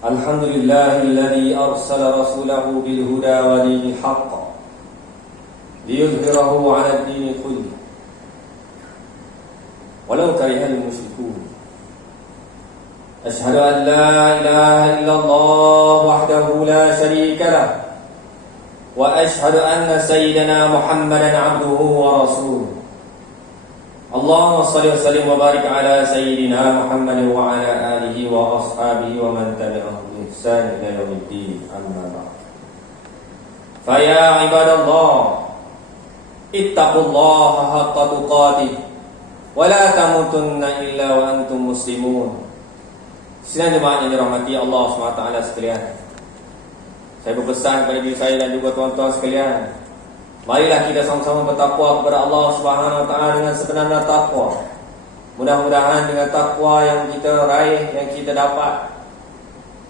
Alhamdulillahilladzi arsala rasulahu bil huda wa dinil haqq liyuzhirahu 'ala ad-dini kullih walau karihal musyrikun. Asyhadu an la ilaha illallah wahdahu la syarika lah wa asyhadu anna sayyidana Muhammadan 'abduhu wa rasuluh. Allahumma shalli wa sallim wa barik ala sayyidina Muhammad wa ala alihi wa ashabihi wa man tabi'ahum bi ihsan ila yaumiddin. Amma ba'd. Fa ya ibadallah, ittaqullaha haqqa tuqatih wa la tamutunna illa wa antum muslimun. Sidang jemaah yang dirahmati Allah SWT sekalian, saya berpesan kepada diri saya dan juga tuan-tuan sekalian, marilah kita sama-sama bertakwa kepada Allah Subhanahu Wa Taala dengan sebenar takwa. Mudah-mudahan dengan takwa yang kita raih, yang kita dapat,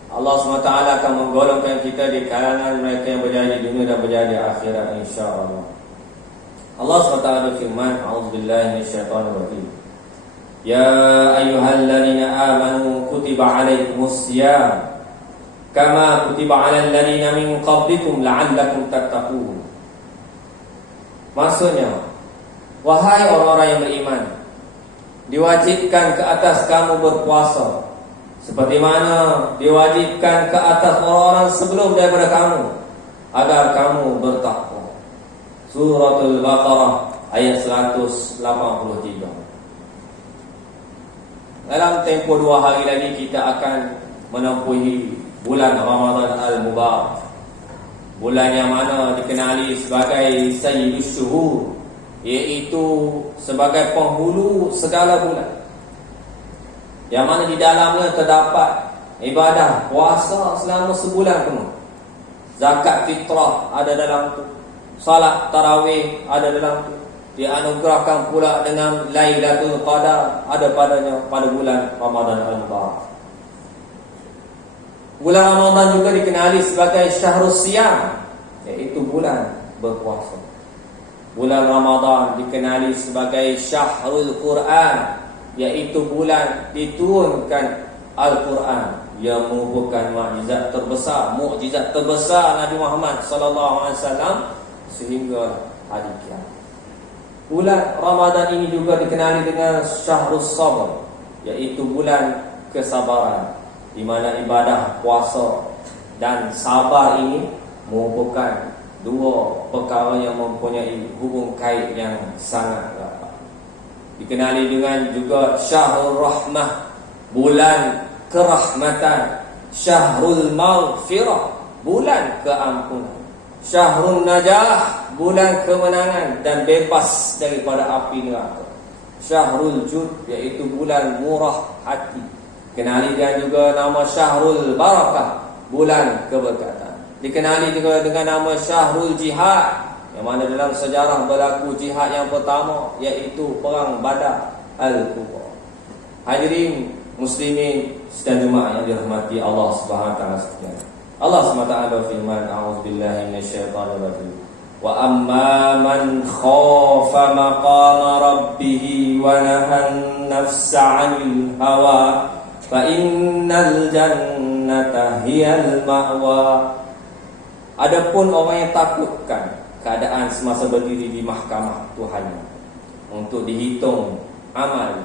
Allah SWT akan menggolongkan kita di kalangan mereka yang berjaya di dunia dan berjaya di akhirat, insya-Allah. Allah SWT berfirman, A'udzubillahi minasyaitonir rajim. Ya ayyuhalladzina amanu kutiba 'alaikumus syiyam kama kutiba 'alal ladzina min qablikum la'allakum tattaqun. Maksudnya, wahai orang-orang yang beriman, diwajibkan ke atas kamu berpuasa seperti mana diwajibkan ke atas orang-orang sebelum daripada kamu, agar kamu bertakwa. Suratul Baqarah ayat 183. Dalam tempoh 2 hari lagi kita akan menempuhi bulan Ramadan Al-Mubarak, bulan yang mana dikenali sebagai Sayyidus Syuhur, iaitu sebagai penghulu segala bulan, yang mana di dalamnya terdapat ibadah puasa selama sebulan penuh, zakat fitrah ada dalam tu, salat tarawih ada dalam tu, dianugerahkan pula dengan Lailatul Qadar ada padanya pada bulan Ramadan Al-Mubarak. Bulan Ramadan juga dikenali sebagai Syahrus Siyam, iaitu bulan berpuasa. Bulan Ramadan dikenali sebagai Syahrul Quran, iaitu bulan diturunkan Al-Quran yang merupakan mukjizat terbesar Nabi Muhammad SAW sehingga hari kiamat. Bulan Ramadan ini juga dikenali dengan Syahrus Sabr, iaitu bulan kesabaran, di mana ibadah puasa dan sabar ini merupakan dua perkara yang mempunyai hubung kait yang sangat rapat. Dikenali dengan juga Syahrul Rahmah, bulan kerahmatan, Syahrul Maghfirah, bulan keampunan, Syahrul Najah, bulan kemenangan dan bebas daripada api neraka, Syahrul Jud, iaitu bulan murah hati. Dikenali juga nama Syahrul Barakah, bulan keberkatan. Dikenali juga dengan nama Syahrul Jihad, yang mana dalam sejarah berlaku jihad yang pertama, iaitu Perang Badar Al-Kubra. Hadirin muslimin dan jemaah yang dirahmati Allah Subhanahu Wa Taala sekalian, Allah SWT berfirman, A'udzubillahi minasyaitonir rajim. Wa amma man khafa maqama rabbih wa nahan nafsa 'anil hawa fa innal jannata hiyal ma'wa. Adapun orang yang takutkan keadaan semasa berdiri di mahkamah Tuhannya untuk dihitung amal,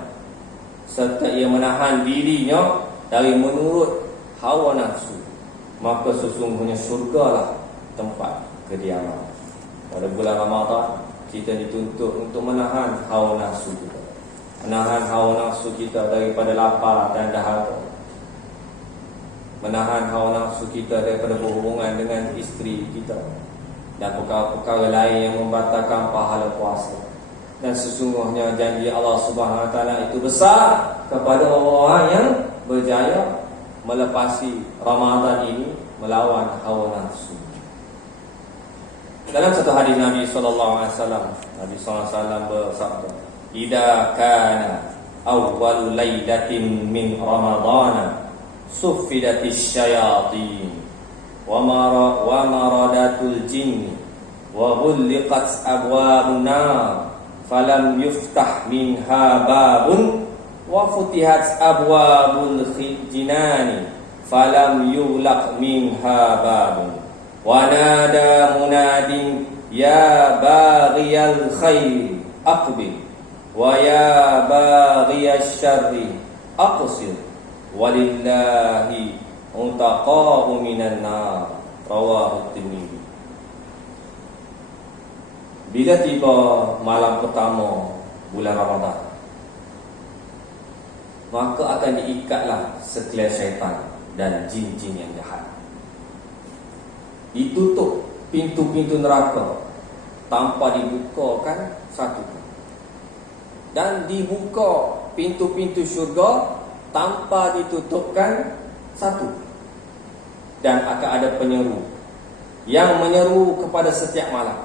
serta ia menahan dirinya dari menurut hawa nafsu, maka sesungguhnya syurgalah tempat kediaman. Pada bulan Ramadan kita dituntut untuk menahan hawa nafsu kita, menahan hawa nafsu kita daripada lapar dan dahaga, menahan hawa nafsu kita daripada berhubungan dengan isteri kita dan perkara-perkara lain yang membatalkan pahala puasa. Dan sesungguhnya janji Allah Subhanahu Wa Taala itu besar kepada orang-orang yang berjaya melepasi Ramadan ini melawan hawa nafsu. Dalam satu hadis Nabi SAW, Nabi SAW bersabda, "Idza kana awwalu lailatin min Ramadana suffidatis syayatin wa maradatul jinni wa ghulliqat abwabun nar falam yuftah minha babun wa futihat abwabul jinani falam yughlaq minha babun wa nada munadin ya baghiyal khair aqbil wa ya baghiyasy syarri aqsir walillahi untaqa'u minan nar. Rawahu Tirmidzi. Bila tiba malam pertama bulan Ramadan, maka akan diikatlah sekelir syaitan dan jin-jin yang jahat. Ditutup pintu-pintu neraka tanpa dibukakan satu pun. Dan dibuka pintu-pintu syurga tanpa ditutupkan satu. Dan akan ada penyeru yang menyeru kepada setiap malam,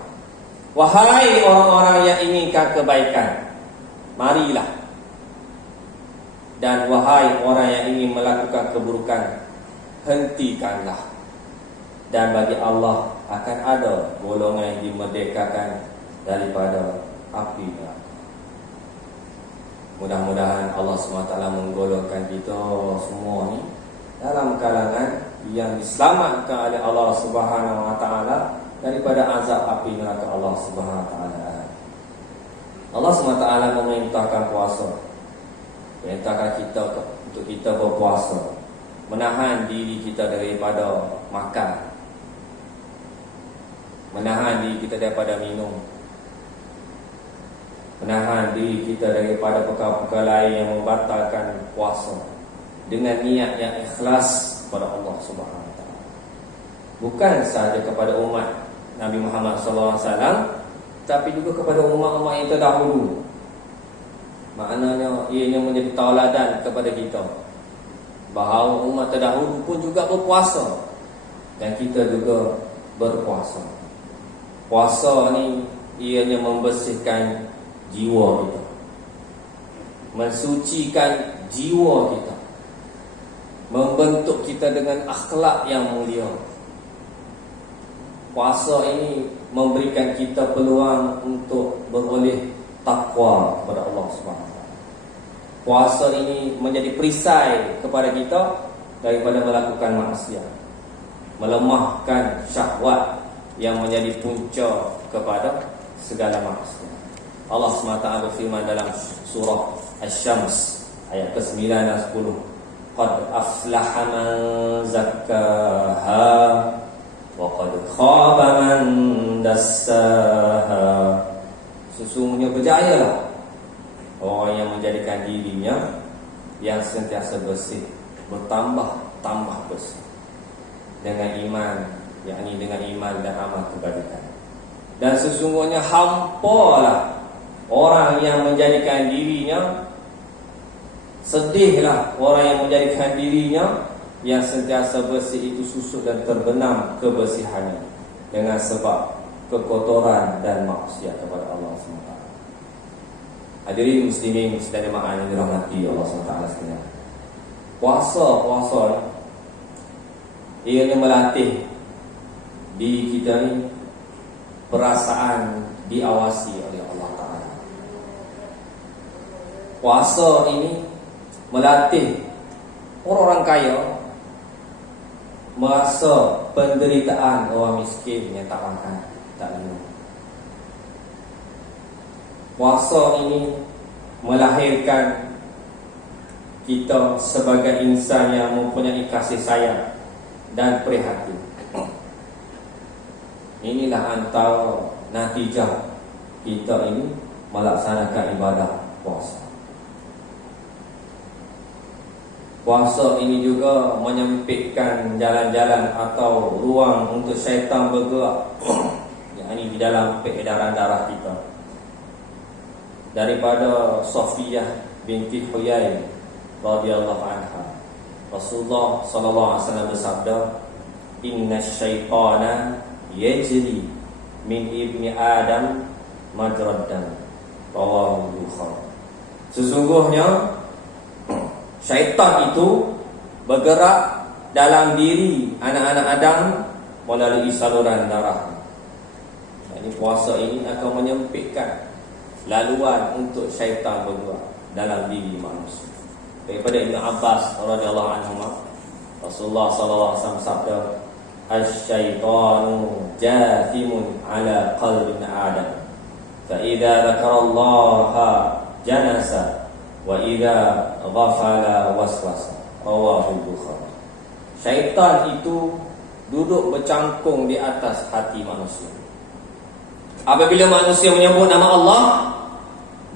wahai orang-orang yang inginkan kebaikan, marilah. Dan wahai orang yang ingin melakukan keburukan, hentikanlah. Dan bagi Allah akan ada golongan yang dimerdekakan daripada api neraka. Mudah-mudahan Allah SWT menggolongkan kita semua ni dalam kalangan yang diselamatkan oleh Allah Subhanahu Wa Taala daripada azab api neraka Allah Subhanahu Wa Taala. Allah SWT memerintahkan puasa, perintahkan kita untuk kita berpuasa, menahan diri kita daripada makan, menahan diri kita daripada minum, menahan diri kita daripada perkara-perkara lain yang membatalkan puasa, dengan niat yang ikhlas kepada Allah Subhanahu Wa Taala. Bukan sahaja kepada umat Nabi Muhammad sallallahu alaihi wasallam, tapi juga kepada umat-umat yang terdahulu. Maknanya ianya menjadi tauladan kepada kita bahawa umat terdahulu pun juga berpuasa dan kita juga berpuasa. Puasa ni ianya membersihkan jiwa kita, mensucikan jiwa kita, membentuk kita dengan akhlak yang mulia. Puasa ini memberikan kita peluang untuk beroleh takwa kepada Allah Subhanahu. Puasa ini menjadi perisai kepada kita daripada melakukan maksiat, melemahkan syahwat yang menjadi punca kepada segala maksiat. Allah SWT berfirman dalam surah Asy-Syams ayat ke-9 dan 10, qad aflaha man zakkaha wa qad khaba man dassaha. Sesungguhnya berjayalah orang yang menjadikan dirinya yang sentiasa bersih, bertambah bersih dengan iman, yakni dengan iman dan amal kebajikan. Dan sesungguhnya hampalah orang yang menjadikan dirinya, sedihlah orang yang menjadikan dirinya yang sentiasa bersih itu susut dan terbenam kebersihannya dengan sebab kekotoran dan maksiat kepada Allah SWT. Hadirin muslimin sedaya jemaah yang dirahmati Allah SWT sekalian. Puasa ianya melatih diri kita ni perasaan diawasi oleh Allah Ta'ala. Puasa ini melatih orang-orang kaya merasa penderitaan orang miskin yang tak makan, tak minum. Puasa ini melahirkan kita sebagai insan yang mempunyai kasih sayang dan prihatin. Inilah antara natijah kita ini melaksanakan ibadah puasa. Puasa ini juga menyempitkan jalan-jalan atau ruang untuk syaitan bergerak, yakni di dalam peredaran darah kita. Daripada Safiyah binti Huyai radhiyallahu anha, Rasulullah sallallahu alaihi wasallam bersabda, "Inna syaitana yajri min ibni Adam majrad dam." Rawahu Bukhari. Sesungguhnya syaitan itu bergerak dalam diri anak-anak Adam melalui saluran darah. Jadi puasa ini akan menyempitkan laluan untuk syaitan bergerak. dalam diri manusia. Daripada Ibn Abbas radhiyallahu anhu, Rasulullah sallallahu alaihi wasallam sabda, "Asy-syaitanu jathimun ala qalbi Adam. Fa idza dzakarallaha janasa wa idza ghafala waswasa." Rawahu Bukhari. Syaitan itu duduk bercangkung di atas hati manusia. Apabila manusia menyebut nama Allah,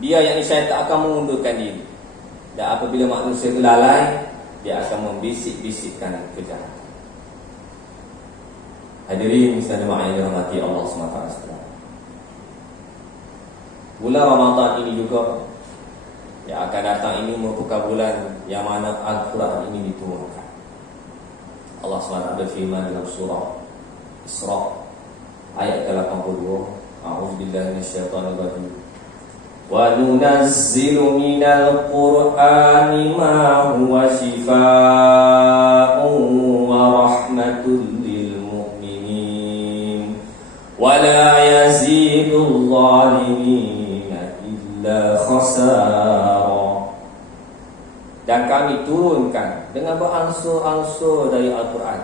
dia yang syaitan akan mengundurkan diri. Dan apabila manusia itu lalai, dia akan membisik-bisikkan kejahatan. Hadirin sekalian yang dirahmati Allah SWT. Bulan Ramadan ini juga yang akan datang ini merupakan bulan yang mana Al-Quran ini diturunkan. Allah SWT berfirman dalam surah Isra ayat ke-82, A'udzubillahi minasyaitonir rajim. Wa nunazzilu minal Qur'ani ma huwa shifaa'un wa rahmatun lil mu'minin wa la yazidul zalimina illa khasara. Dan kami turunkan dengan beransur-ansur dari Al-Quran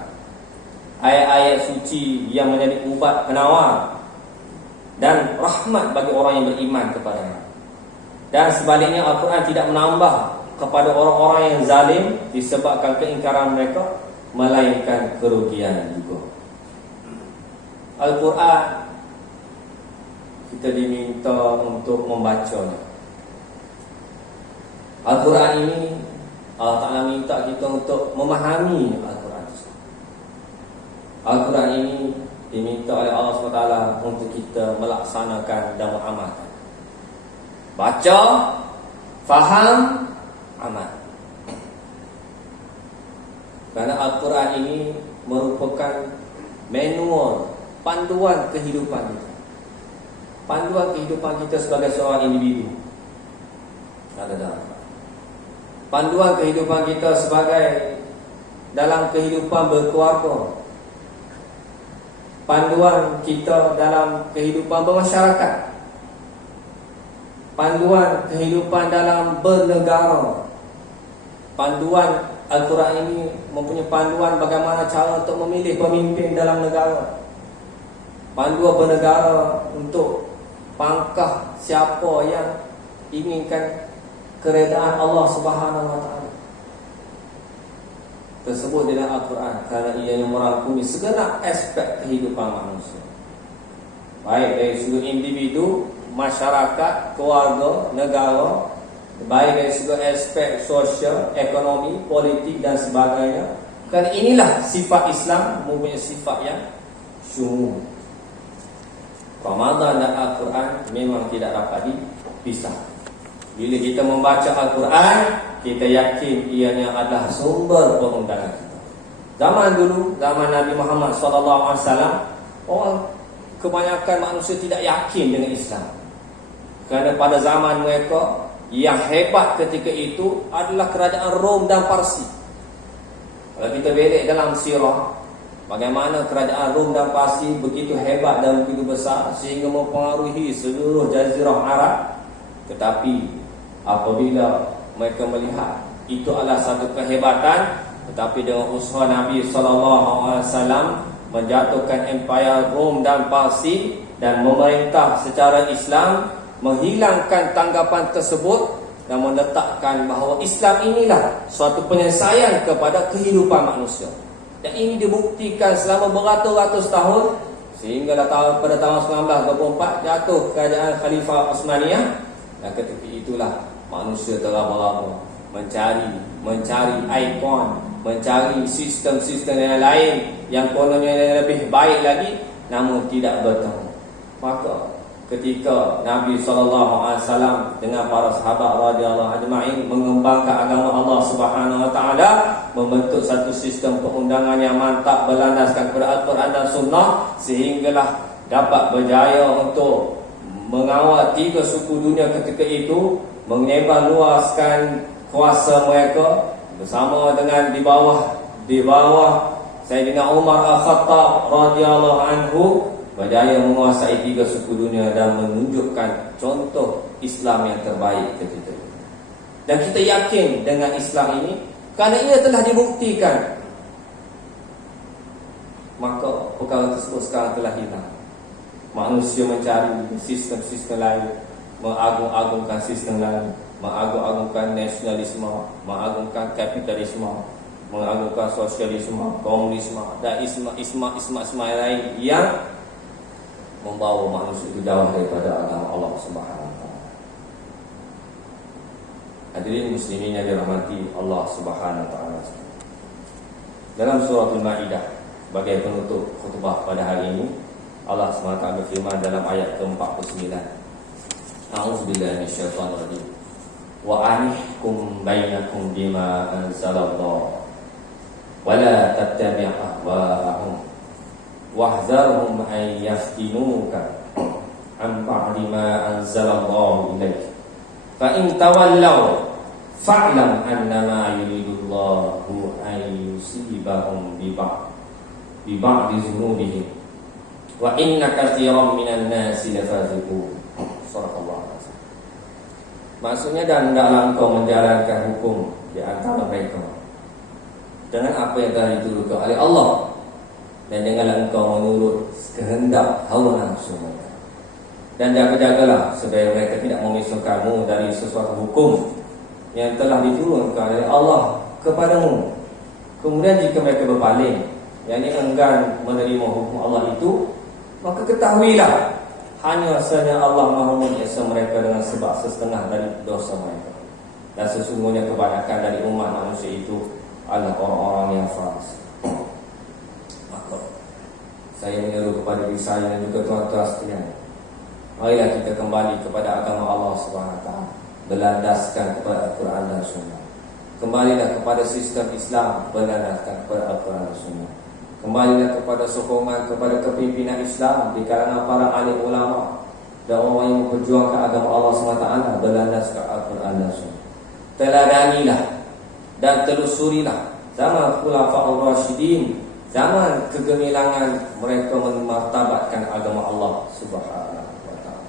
ayat-ayat suci yang menjadi ubat penawar dan rahmat bagi orang yang beriman kepadanya. Dan sebaliknya Al-Quran tidak menambah kepada orang-orang yang zalim disebabkan keingkaran mereka, melainkan kerugian juga. Al-Quran kita diminta untuk membacanya. Al-Quran ini Allah Ta'ala minta kita untuk memahami Al-Quran. Al-Quran ini diminta oleh Allah SWT untuk kita melaksanakan dan mengamalkan. Baca, faham, amal. Kerana Al-Quran ini merupakan manual, panduan kehidupan kita. Panduan kehidupan kita sebagai seorang individu. Panduan kehidupan kita sebagai dalam kehidupan berkeluarga. Panduan kita dalam kehidupan bermasyarakat. Panduan kehidupan dalam bernegara. Panduan Al-Quran ini mempunyai panduan bagaimana cara untuk memilih pemimpin dalam negara. Panduan bernegara untuk pangkah siapa yang inginkan keredaan Allah Subhanahu wa taala. Tersebut di dalam Al-Quran kerana ia yang merangkumi segenap aspek kehidupan manusia. Baik dari sudut individu, masyarakat, keluarga, negara, baik dari sudut aspek sosial, ekonomi, politik dan sebagainya. Kerana inilah sifat Islam, mempunyai sifat yang syumul. Ramadan dan Al-Quran memang tidak dapat dipisah. Bila kita membaca Al-Quran, kita yakin ianya adalah sumber perundangan kita. Zaman dulu, zaman Nabi Muhammad SAW, orang kebanyakan manusia tidak yakin dengan Islam. Kerana pada zaman mereka, yang hebat ketika itu adalah kerajaan Rom dan Parsi. Kalau kita belik dalam sirah, bagaimana kerajaan Rom dan Parsi begitu hebat dan begitu besar sehingga mempengaruhi seluruh jazirah Arab. Tetapi apabila mereka melihat itu adalah satu kehebatan, tetapi dengan usaha Nabi SAW menjatuhkan empayar Rom dan Parsi dan memerintah secara Islam, menghilangkan tanggapan tersebut dan meletakkan bahawa Islam inilah suatu penyelesaian kepada kehidupan manusia. Dan ini dibuktikan selama beratus-ratus tahun, sehingga pada tahun 1924 jatuh kerajaan Khalifah Osmaniyah. Dan ketika itulah manusia teraba-raba mencari ikon, mencari sistem-sistem yang lain yang kononnya lebih baik lagi, namun tidak bertemu. Maka ketika Nabi SAW dengan para sahabat radhiyallahu ajma'in mengembangkan agama Allah Subhanahu wa taala, membentuk satu sistem perundangan yang mantap berlandaskan kepada Al-Quran dan Sunnah, sehinggalah dapat berjaya untuk mengawal 3 suku dunia ketika itu, menyebar luaskan kuasa mereka bersama dengan di bawah Sayyidina Umar Al-Khattab radhiyallahu anhu, berjaya menguasai 3 suku dunia dan menunjukkan contoh Islam yang terbaik ketika itu. Dan kita yakin dengan Islam ini kerana ia telah dibuktikan, maka perkara tersebut sekarang telah hilang. Manusia mencari sistem-sistem lain, mengagung-agungkan sistem lain, mengagung-agungkan nasionalisme, mengagungkan kapitalisme, mengagungkan sosialisme, komunisme dan isma lain yang membawa manusia itu jauh daripada agama Allah Subhanahu wa taala. Hadirin muslimin yang dirahmati Allah Subhanahu wa taala. Dalam surah Al-Maidah sebagai penutup khutbah pada hari ini, Allah SWT berfirman dalam ayat ke-49. A'udzubillahi minasyaitonir rajim. Wa anihkum bainakum bima anzalallah wa la tattabi' ahwa'ahum wahzarhum an yaftinuka an ba'di ma anzalallahu ilaik fa in tawallaw fa'lam annama yuridullahu an yusibahum bi ba'di dzunubihim wa inna katsiran minan nasi lafasiqun. Subhanallah. Maksudnya, dan hendaklah engkau menjalankan hukum di antara mereka dengan apa yang telah diturunkan oleh Allah, dan janganlah engkau menurut kehendak hawa nafsu mereka. Dan jaga-jagalah supaya mereka tidak memisahkanmu dari sesuatu hukum yang telah diturunkan oleh Allah kepadamu. Kemudian jika mereka berpaling, yang enggan menerima hukum Allah itu, maka ketahuilah hanya sahaja Allah Maha menyiksa mereka dengan sebab setengah dari dosa mereka. Dan sesungguhnya kebanyakan dari umat manusia itu adalah orang-orang yang fasik. Maka saya menyeru kepada diri saya dan juga tuan-tuan sekalian, marilah kita kembali kepada agama Allah SWT, berlandaskan kepada Al-Quran dan Sunnah. Kembalilah kepada sistem Islam, berlandaskan kepada Al-Quran dan Sunnah. Kembalilah kepada sokongan kepada kepimpinan Islam di kalangan para alim ulama dan orang yang memperjuangkan agama Allah SWT, berlandaskan Al-Quran dan Sunnah. Teladanilah dan telusurilah zaman Khulafaur Rasyidin, zaman kegemilangan mereka memartabatkan agama Allah Subhanahu wa taala.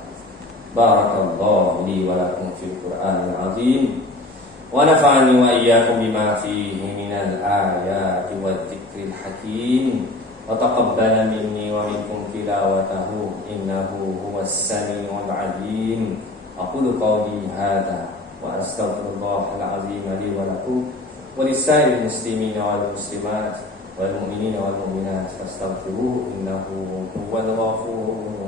Barakallahu li wa lakum fil Qur'anil azim wa nafa'ani wa iyyakum bima fihi minal ayati wadh-dhikril hakim wa taqabbala minni wa minkum tilawatahu innahu huwas samiul alim. Aqulu qawli hadza wa astaghfirullahal azim li wa lakum wa lisa'il muslimin wal muslimat wal mu'minina wal mu'minat fastaghfiruhu innahu huwal ghafurur